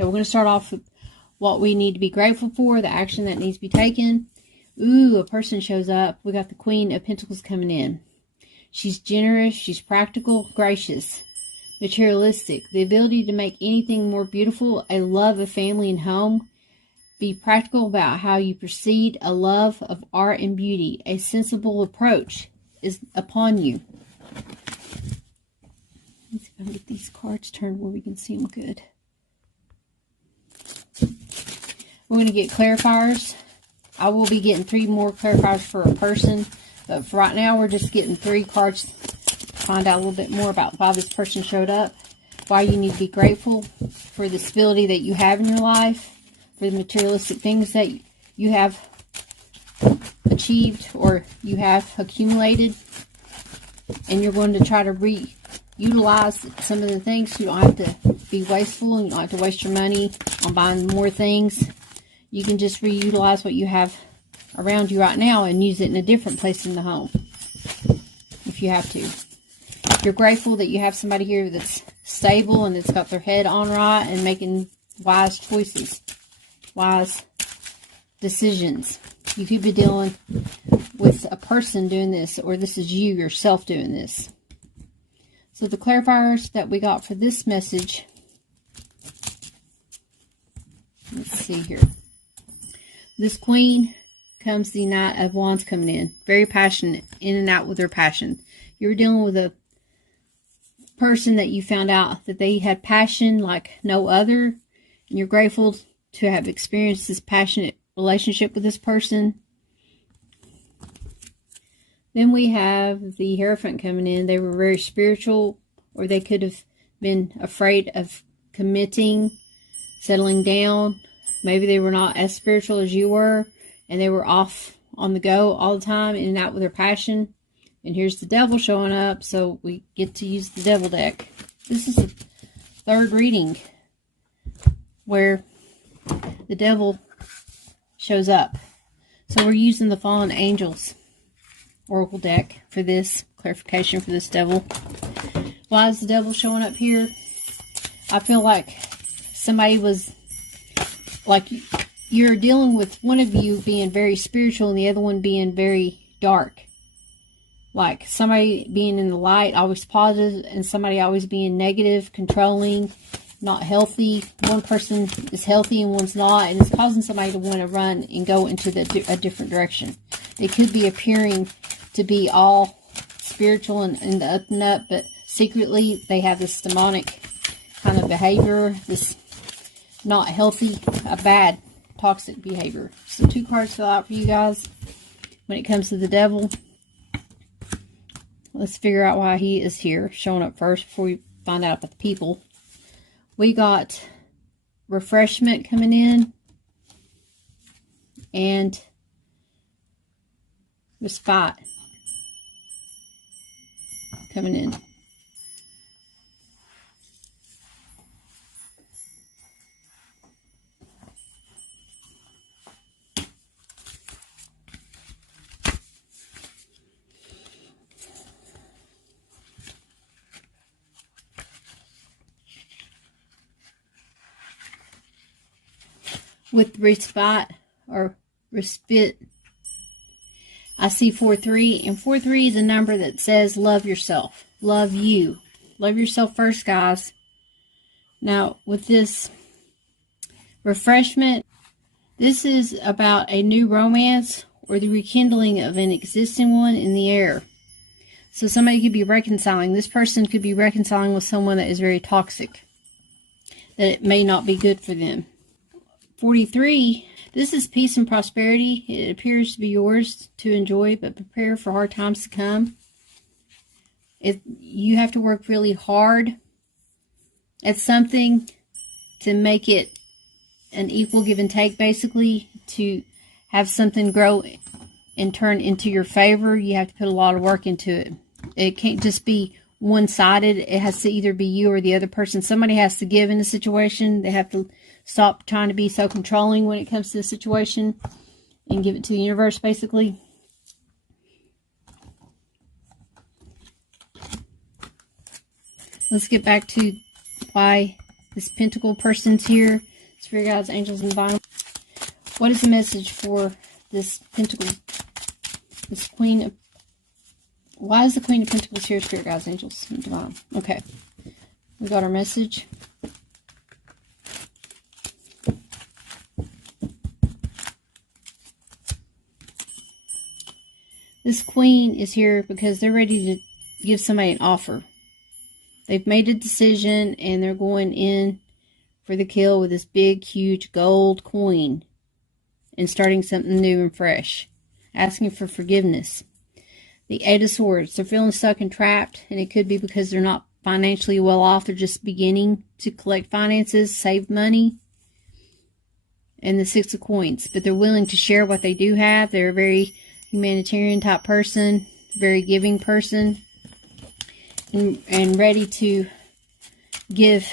Okay, we're going to start off with what we need to be grateful for, the action that needs to be taken. Ooh, a person shows up. We got the Queen of Pentacles coming in. She's generous, she's practical, gracious, materialistic. The ability to make anything more beautiful, a love of family and home. Be practical about how you proceed, a love of art and beauty. A sensible approach is upon you. Let's see if I can get these cards turned where we can see them good. We're going to get clarifiers. I will be getting 3 more clarifiers for a person. But for right now, we're just getting 3 cards to find out a little bit more about why this person showed up. Why you need to be grateful for the stability that you have in your life. For the materialistic things that you have achieved or you have accumulated. And you're going to try to reutilize some of the things. You don't have to be wasteful and you don't have to waste your money on buying more things. You can just reutilize what you have around you right now and use it in a different place in the home if you have to. You're grateful that you have somebody here that's stable and that's got their head on right and making wise choices, wise decisions. You could be dealing with a person doing this, or this is you yourself doing this. So the clarifiers that we got for this message, let's see here. This Queen comes the Knight of Wands coming in. Very passionate, in and out with their passion. You're dealing with a person that you found out that they had passion like no other. And you're grateful to have experienced this passionate relationship with this person. Then we have the Hierophant coming in. They were very spiritual, or they could have been afraid of committing, settling down. Maybe they were not as spiritual as you were, and they were off on the go all the time, in and out with their passion. And here's the Devil showing up, so we get to use the Devil deck. This is the 3rd reading where the Devil shows up. So we're using the Fallen Angels Oracle deck for this clarification for this Devil. Why is the Devil showing up here? I feel like somebody was, like, you're dealing with one of you being very spiritual and the other one being very dark. Like somebody being in the light, always positive, and somebody always being negative, controlling, not healthy. One person is healthy and one's not, and it's causing somebody to want to run and go into a different direction. It could be appearing to be all spiritual and in the up and up, but secretly they have this demonic kind of behavior, this not healthy, a bad, toxic behavior. So 2 cards fill out for you guys when it comes to the Devil. Let's figure out why he is here, showing up first before we find out about the people. We got Refreshment coming in and Respite coming in. With respite or respite, I see 4-3, and 4-3 is a number that says love yourself, love you, love yourself first, guys. Now with this Refreshment, this is about a new romance or the rekindling of an existing one in the air. So somebody could be reconciling. This person could be reconciling with someone that is very toxic, that it may not be good for them. 43, this is peace and prosperity. It appears to be yours to enjoy, but prepare for hard times to come. You have to work really hard at something to make it an equal give and take, basically, to have something grow and turn into your favor. You have to put a lot of work into it. It can't just be one-sided. It has to either be you or the other person. Somebody has to give in the situation. They have to stop trying to be so controlling when it comes to the situation and give it to the universe, basically. Let's get back to why this Pentacle person's here. Spirit guides, angels, and divine. What is the message for this Pentacle? This Queen of... Why is the Queen of Pentacles here, Spirit guides, angels, and divine? Okay. We got our message. This Queen is here because they're ready to give somebody an offer. They've made a decision and they're going in for the kill with this big, huge gold coin and starting something new and fresh. Asking for forgiveness. The Eight of Swords. They're feeling stuck and trapped, and it could be because they're not financially well off. They're just beginning to collect finances, save money. And the Six of Coins. But they're willing to share what they do have. They're a very humanitarian type person, very giving person, and ready to give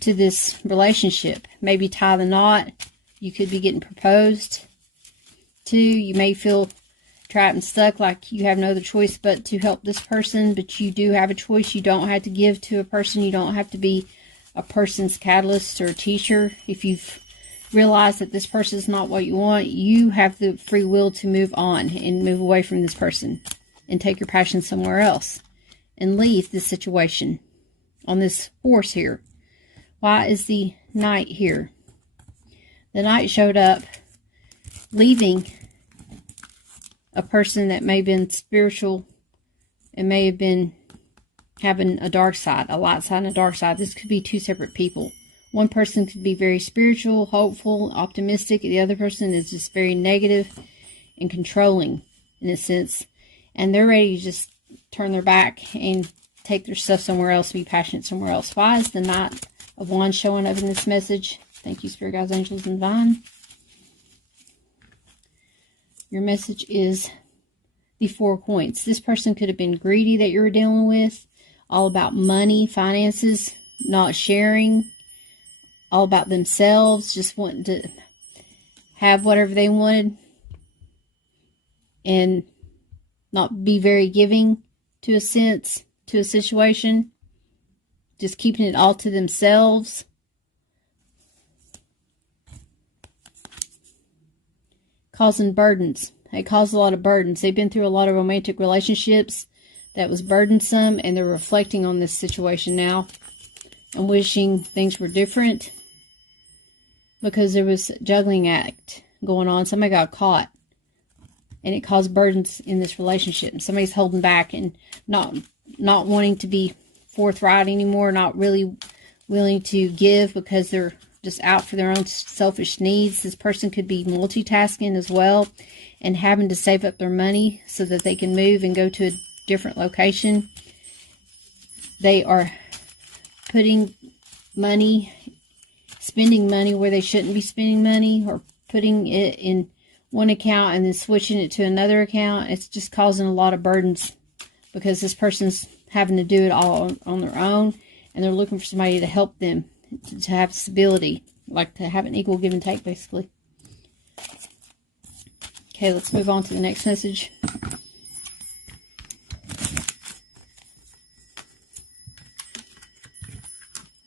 to this relationship. Maybe tie the knot. You could be getting proposed to. You may feel trapped and stuck, like you have no other choice but to help this person, but you do have a choice. You don't have to give to a person. You don't have to be a person's catalyst or a teacher. If you've realize that this person is not what you want, you have the free will to move on and move away from this person and take your passion somewhere else and leave this situation on this horse here. Why is the Knight here? The Knight showed up leaving a person that may have been spiritual and may have been having a dark side, a light side and a dark side. This could be two separate people. One person could be very spiritual, hopeful, optimistic. The other person is just very negative and controlling in a sense. And they're ready to just turn their back and take their stuff somewhere else, be passionate somewhere else. Why is the Knight of Wands showing up in this message? Thank you, Spirit guides, angels, and divine. Your message is the Four of Coins. This person could have been greedy that you were dealing with. All about money, finances, not sharing. All about themselves, just wanting to have whatever they wanted and not be very giving to a sense, to a situation. Just keeping it all to themselves. Causing burdens. They cause a lot of burdens. They've been through a lot of romantic relationships that was burdensome, and they're reflecting on this situation now and wishing things were different. Because there was a juggling act going on. Somebody got caught. And it caused burdens in this relationship. And somebody's holding back and not wanting to be forthright anymore. Not really willing to give because they're just out for their own selfish needs. This person could be multitasking as well. And having to save up their money so that they can move and go to a different location. They are putting money... spending money where they shouldn't be spending money, or putting it in one account and then switching it to another account. It's just causing a lot of burdens because this person's having to do it all on their own, and they're looking for somebody to help them to have stability, like to have an equal give and take, basically. Okay, let's move on to the next message.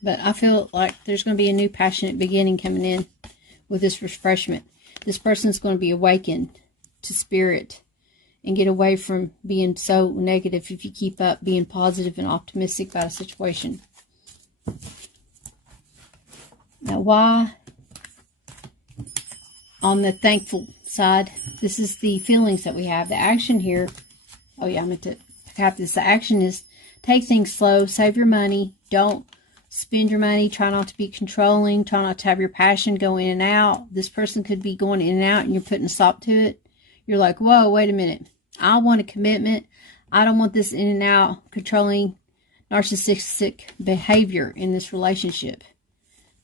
But I feel like there's going to be a new passionate beginning coming in with this refreshment. This person's going to be awakened to spirit and get away from being so negative if you keep up being positive and optimistic about a situation. Now, why? On the thankful side, this is the feelings that we have. The action here, oh yeah, I meant to cap this. The action is take things slow, save your money, don't spend your money, try not to be controlling, try not to have your passion go in and out. This person could be going in and out and you're putting a stop to it. You're like, whoa, wait a minute. I want a commitment. I don't want this in and out, controlling, narcissistic behavior in this relationship.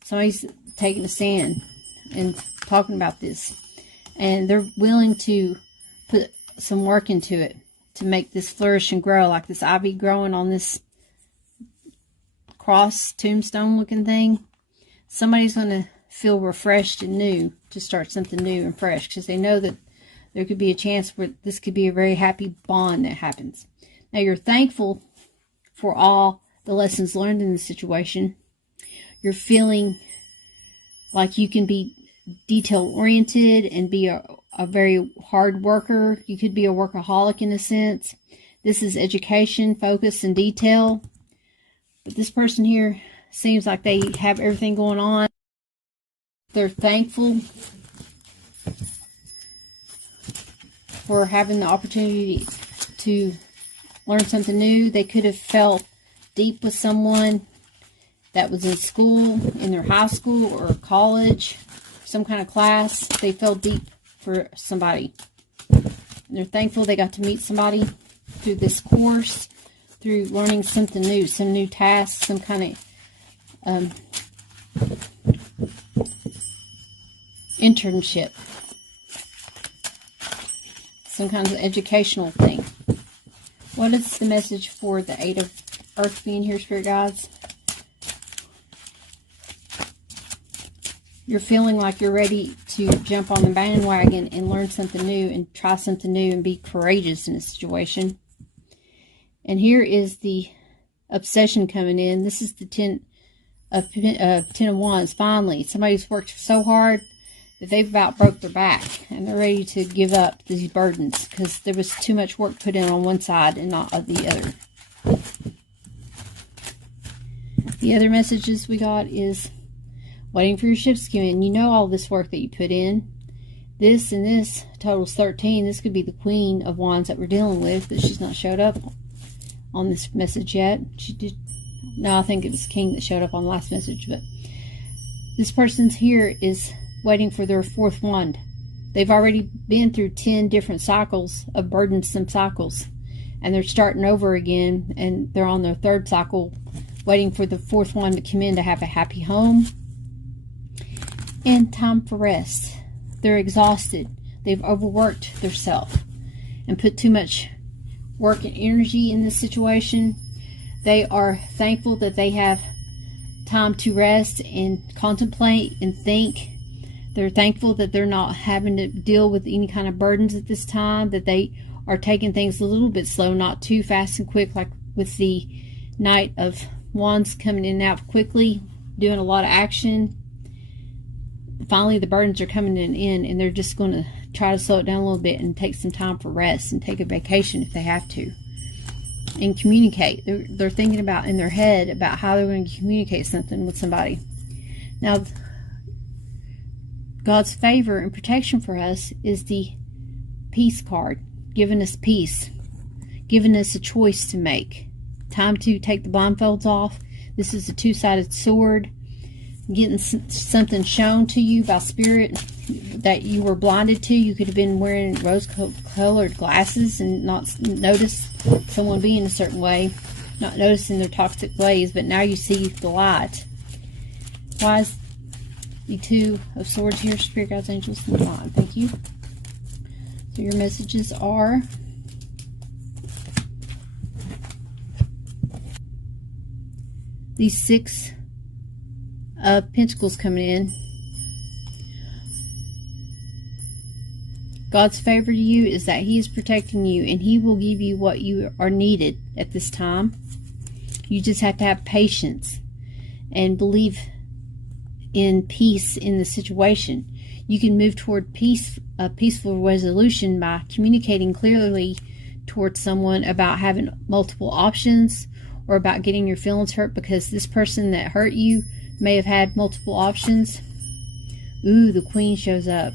Somebody's taking a stand and talking about this. And they're willing to put some work into it to make this flourish and grow, like this ivy growing on this cross tombstone looking thing. Somebody's going to feel refreshed and new to start something new and fresh, because they know that there could be a chance where this could be a very happy bond that happens. Now, you're thankful for all the lessons learned in the situation. You're feeling Like you can be detail-oriented and be a very hard worker. You could be a workaholic in a sense. This is education, focus, and detail. But this person here seems like they have everything going on. They're thankful for having the opportunity to learn something new. They could have felt deep with someone that was in school, in their high school or college, some kind of class. They felt deep for somebody. And they're thankful they got to meet somebody through this course, through learning something new, some new tasks, some kind of internship, some kind of educational thing. What is the message for the Eight of Earth being here, Spirit Guides? You're feeling like you're ready to jump on the bandwagon and learn something new and try something new and be courageous in a situation. And here is the obsession coming in. This is the Ten of Wands. Finally, somebody's worked so hard that they've about broke their back and they're ready to give up these burdens because there was too much work put in on one side and not on the other. The other messages we got is waiting for your ships to come in. You know all this work that you put in. This and this totals 13. This could be the Queen of Wands that we're dealing with, but she's not showed up on this message yet. She did. No, I think it was King that showed up on the last message, but this person's here is waiting for their fourth wand. They've already been through 10 different cycles of burdensome cycles, and they're starting over again, and they're on their third cycle, waiting for the fourth one to come in to have a happy home. And time for rest. They're exhausted. They've overworked themselves and put too much work and energy in this situation. They are thankful that they have time to rest and contemplate and think. They're thankful that they're not having to deal with any kind of burdens at this time, that they are taking things a little bit slow, not too fast and quick, like with the Knight of Wands coming in and out quickly, doing a lot of action. Finally, the burdens are coming in, and they're just going to try to slow it down a little bit and take some time for rest and take a vacation if they have to. And communicate. They're thinking about in their head about how they're going to communicate something with somebody. Now, God's favor and protection for us is the peace card, giving us peace, giving us a choice to make. Time to take the blindfolds off. This is a two-sided sword. Getting something shown to you by spirit that you were blinded to. You could have been wearing rose-colored glasses and not noticed someone being a certain way, not noticing their toxic ways, but now you see the light. Why is the Two of Swords here, Spirit Guides, Angels, and Divine? Thank you. So your messages are these Six of Pentacles coming in. God's favor to you is that He is protecting you, and He will give you what you are needed at this time. You just have to have patience and believe in peace in the situation. You can move toward peace, a peaceful resolution, by communicating clearly towards someone about having multiple options, or about getting your feelings hurt because this person that hurt you may have had multiple options. Ooh, the Queen shows up.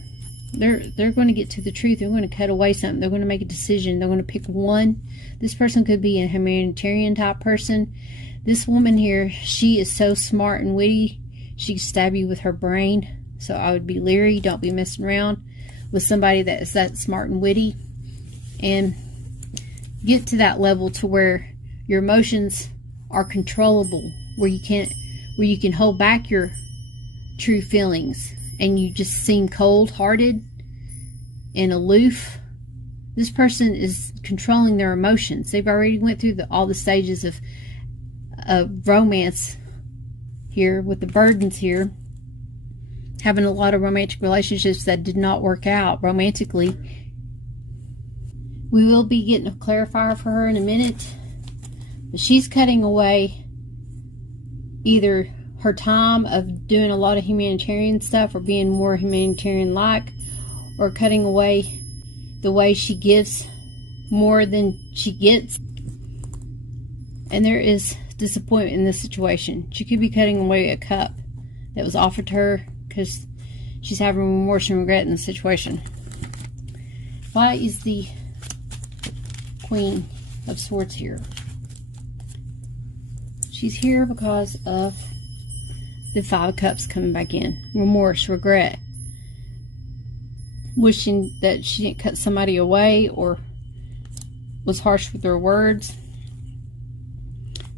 They're going to get to the truth. They're going to cut away something. They're going to make a decision. They're going to pick one. This person could be a humanitarian type person. This woman here, she is so smart and witty. She can stab you with her brain. So I would be leery. Don't be messing around with somebody that is that smart and witty. And get to that level to where your emotions are controllable, where you can hold back your true feelings and you just seem cold-hearted and aloof. This person is controlling their emotions. They've already went through all the stages of romance here with the burdens here, having a lot of romantic relationships that did not work out romantically. We will be getting a clarifier for her in a minute, but she's cutting away either her time of doing a lot of humanitarian stuff, or being more humanitarian-like, or cutting away the way she gives more than she gets. And there is disappointment in this situation. She could be cutting away a cup that was offered to her because she's having remorse and regret in the situation. Why is the Queen of Swords here? She's here because of the Five of Cups coming back in. Remorse, regret, wishing that she didn't cut somebody away or was harsh with her words.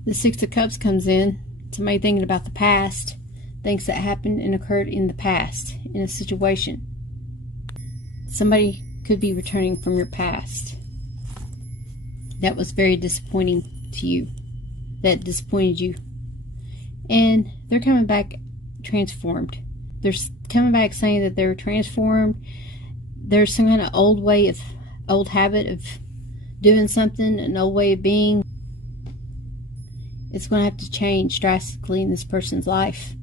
The Six of Cups comes in. Somebody thinking about the past, things that happened and occurred in the past in a situation. Somebody could be returning from your past that was very disappointing to you, that disappointed you, and they're coming back transformed. They're coming back saying that they're transformed. There's some kind of old habit of doing something, an old way of being. It's going to have to change drastically in this person's life.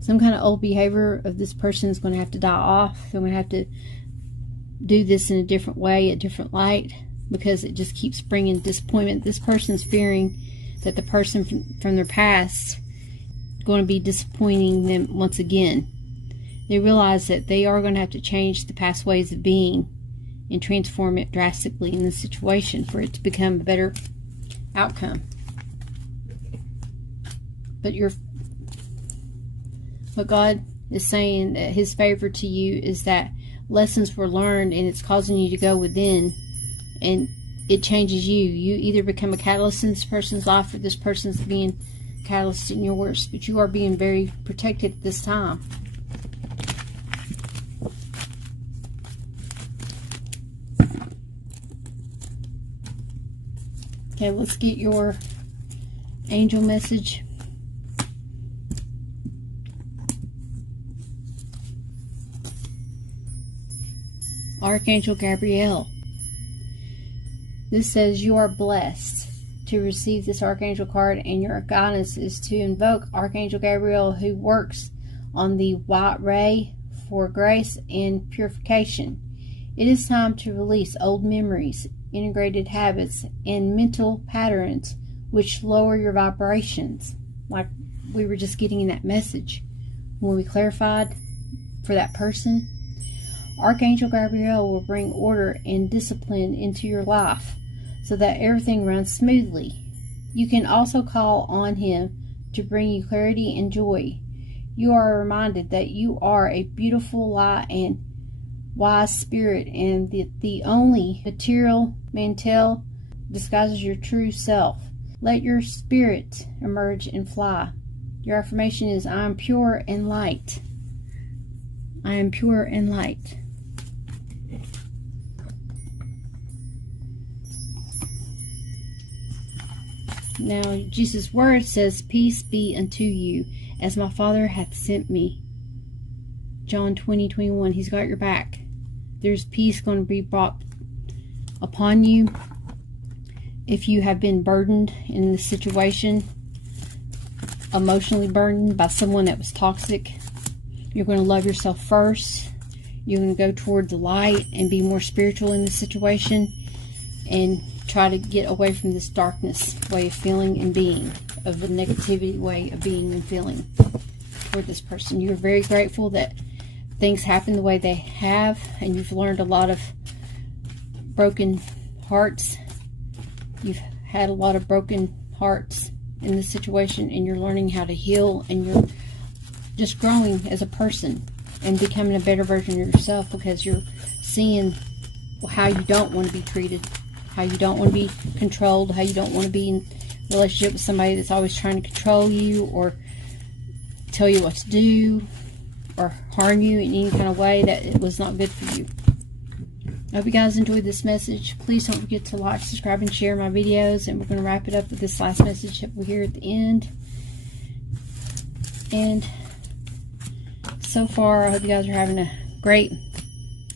Some kind of old behavior of this person is going to have to die off. They're going to have to do this in a different way, a different light, because it just keeps bringing disappointment. This person's fearing that the person from their past is going to be disappointing them once again. They realize that they are going to have to change the past ways of being and transform it drastically in this situation for it to become a better outcome. But what God is saying, that His favor to you is that lessons were learned, and it's causing you to go within, and it changes you. You either become a catalyst in this person's life, or this person's being a catalyst in yours. But you are being very protected at this time. Okay, let's get your angel message. Archangel Gabriel. This says you are blessed to receive this Archangel card, and your guidance is to invoke Archangel Gabriel, who works on the white ray for grace and purification. It is time to release old memories, integrated habits, and mental patterns which lower your vibrations, like we were just getting in that message when we clarified for that person. Archangel Gabriel will bring order and discipline into your life so that everything runs smoothly. You can also call on him to bring you clarity and joy. You are reminded that you are a beautiful light and wise spirit, and the only material mantle disguises your true self. Let your spirit emerge and fly. Your affirmation is, I am pure and light. I am pure and light. Now, Jesus' word says, peace be unto you, as my Father hath sent me. John 20:21. He's got your back. There's peace going to be brought upon you. If you have been burdened in this situation, emotionally burdened by someone that was toxic, you're going to love yourself first. You're going to go toward the light and be more spiritual in this situation, and try to get away from this darkness way of feeling and being, of a negativity way of being and feeling toward this person. You're very grateful that things happen the way they have, and you've learned a lot of broken hearts. You've had a lot of broken hearts in this situation, and you're learning how to heal, and you're just growing as a person and becoming a better version of yourself, because you're seeing how you don't want to be treated, how you don't want to be controlled, how you don't want to be in a relationship with somebody that's always trying to control you or tell you what to do or harm you in any kind of way that it was not good for you. I hope you guys enjoyed this message. Please don't forget to like, subscribe, and share my videos. And we're going to wrap it up with this last message that we hear at the end. And so far, I hope you guys are having a great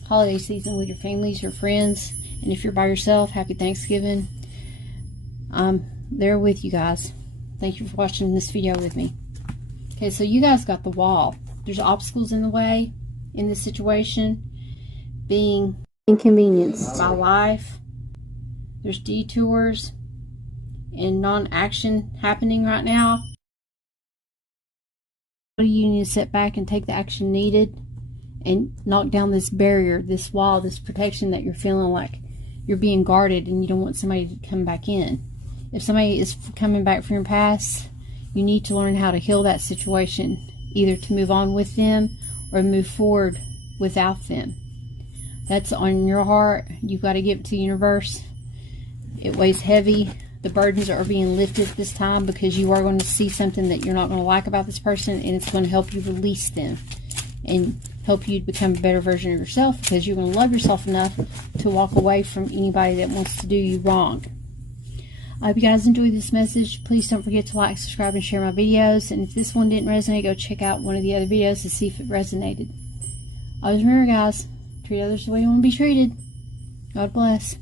holiday season with your families, your friends. And if you're by yourself, happy Thanksgiving. I'm there with you guys. Thank you for watching this video with me. Okay, so you guys got the Wall. There's obstacles in the way in this situation, being inconvenienced by life. There's detours and non-action happening right now. You need to sit back and take the action needed and knock down this barrier, this wall, this protection that you're feeling like you're being guarded and you don't want somebody to come back in. If somebody is coming back from your past, you need to learn how to heal that situation, either to move on with them or move forward without them. That's on your heart. You've got to give it to the universe. It weighs heavy. The burdens are being lifted this time because you are going to see something that you're not going to like about this person, and it's going to help you release them and help you to become a better version of yourself, because you're going to love yourself enough to walk away from anybody that wants to do you wrong. I hope you guys enjoyed this message. Please don't forget to like, subscribe, and share my videos. And if this one didn't resonate, go check out one of the other videos to see if it resonated. Always remember, guys, treat others the way you want to be treated. God bless.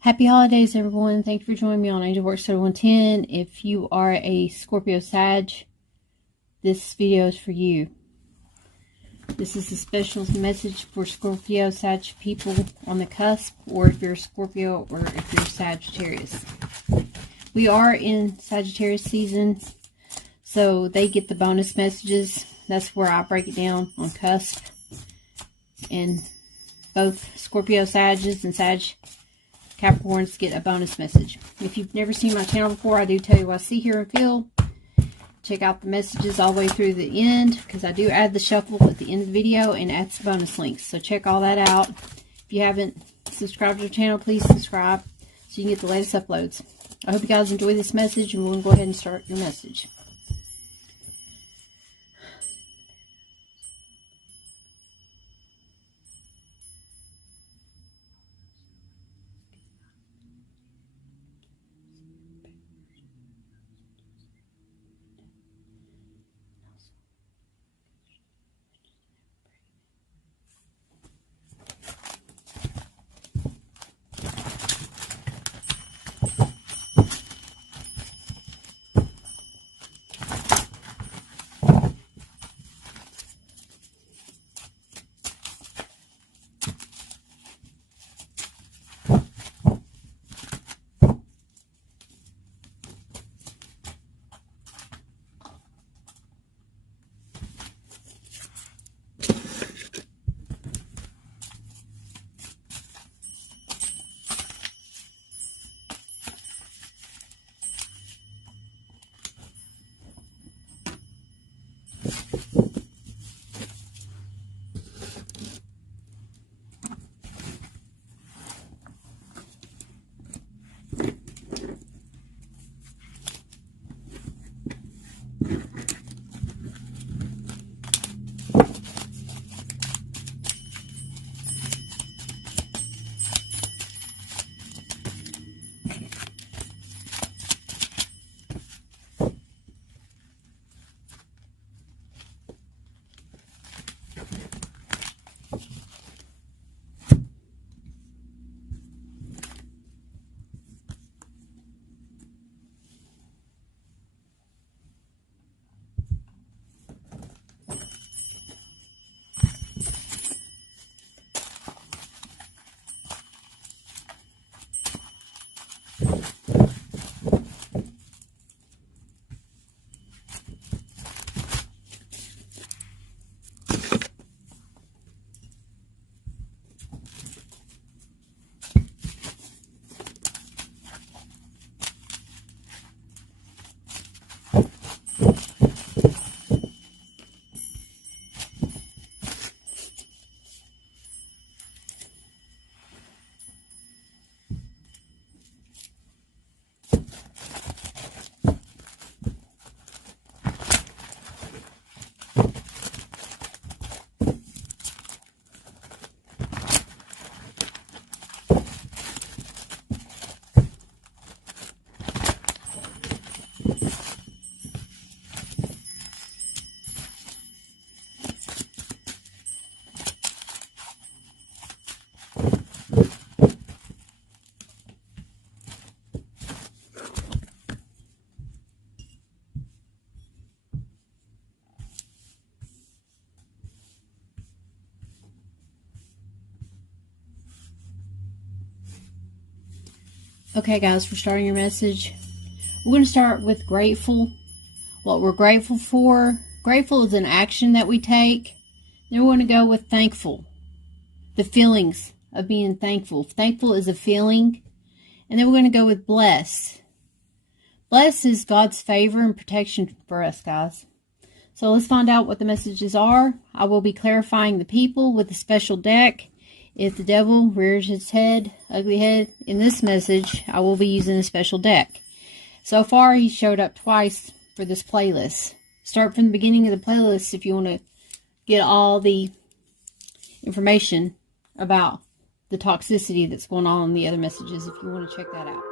Happy holidays, everyone. Thank you for joining me on AngelWorks 110. If you are a Scorpio Sag, this video is for you. This is a special message for Scorpio Sag people on the cusp, or if you're a Scorpio or if you're Sagittarius. We are in Sagittarius season, so they get the bonus messages. That's where I break it down on cusp. And both Scorpio Sages and Capricorns get a bonus message. If you've never seen my channel before, I do tell you what I see, hear, and feel. Check out the messages all the way through the end, because I do add the shuffle at the end of the video and add some bonus links. So check all that out. If you haven't subscribed to the channel, please subscribe so you can get the latest uploads. I hope you guys enjoy this message, and we're going to go ahead and start your message. Okay, guys, for starting your message, we're going to start with grateful. What we're grateful for. Grateful is an action that we take. Then we're going to go with thankful. The feelings of being thankful. Thankful is a feeling. And then we're going to go with bless. Bless is God's favor and protection for us, guys. So let's find out what the messages are. I will be clarifying the people with a special deck. If the devil rears his head, ugly head, in this message, I will be using a special deck. So far, he showed up twice for this playlist. Start from the beginning of the playlist if you want to get all the information about the toxicity that's going on in the other messages, if you want to check that out.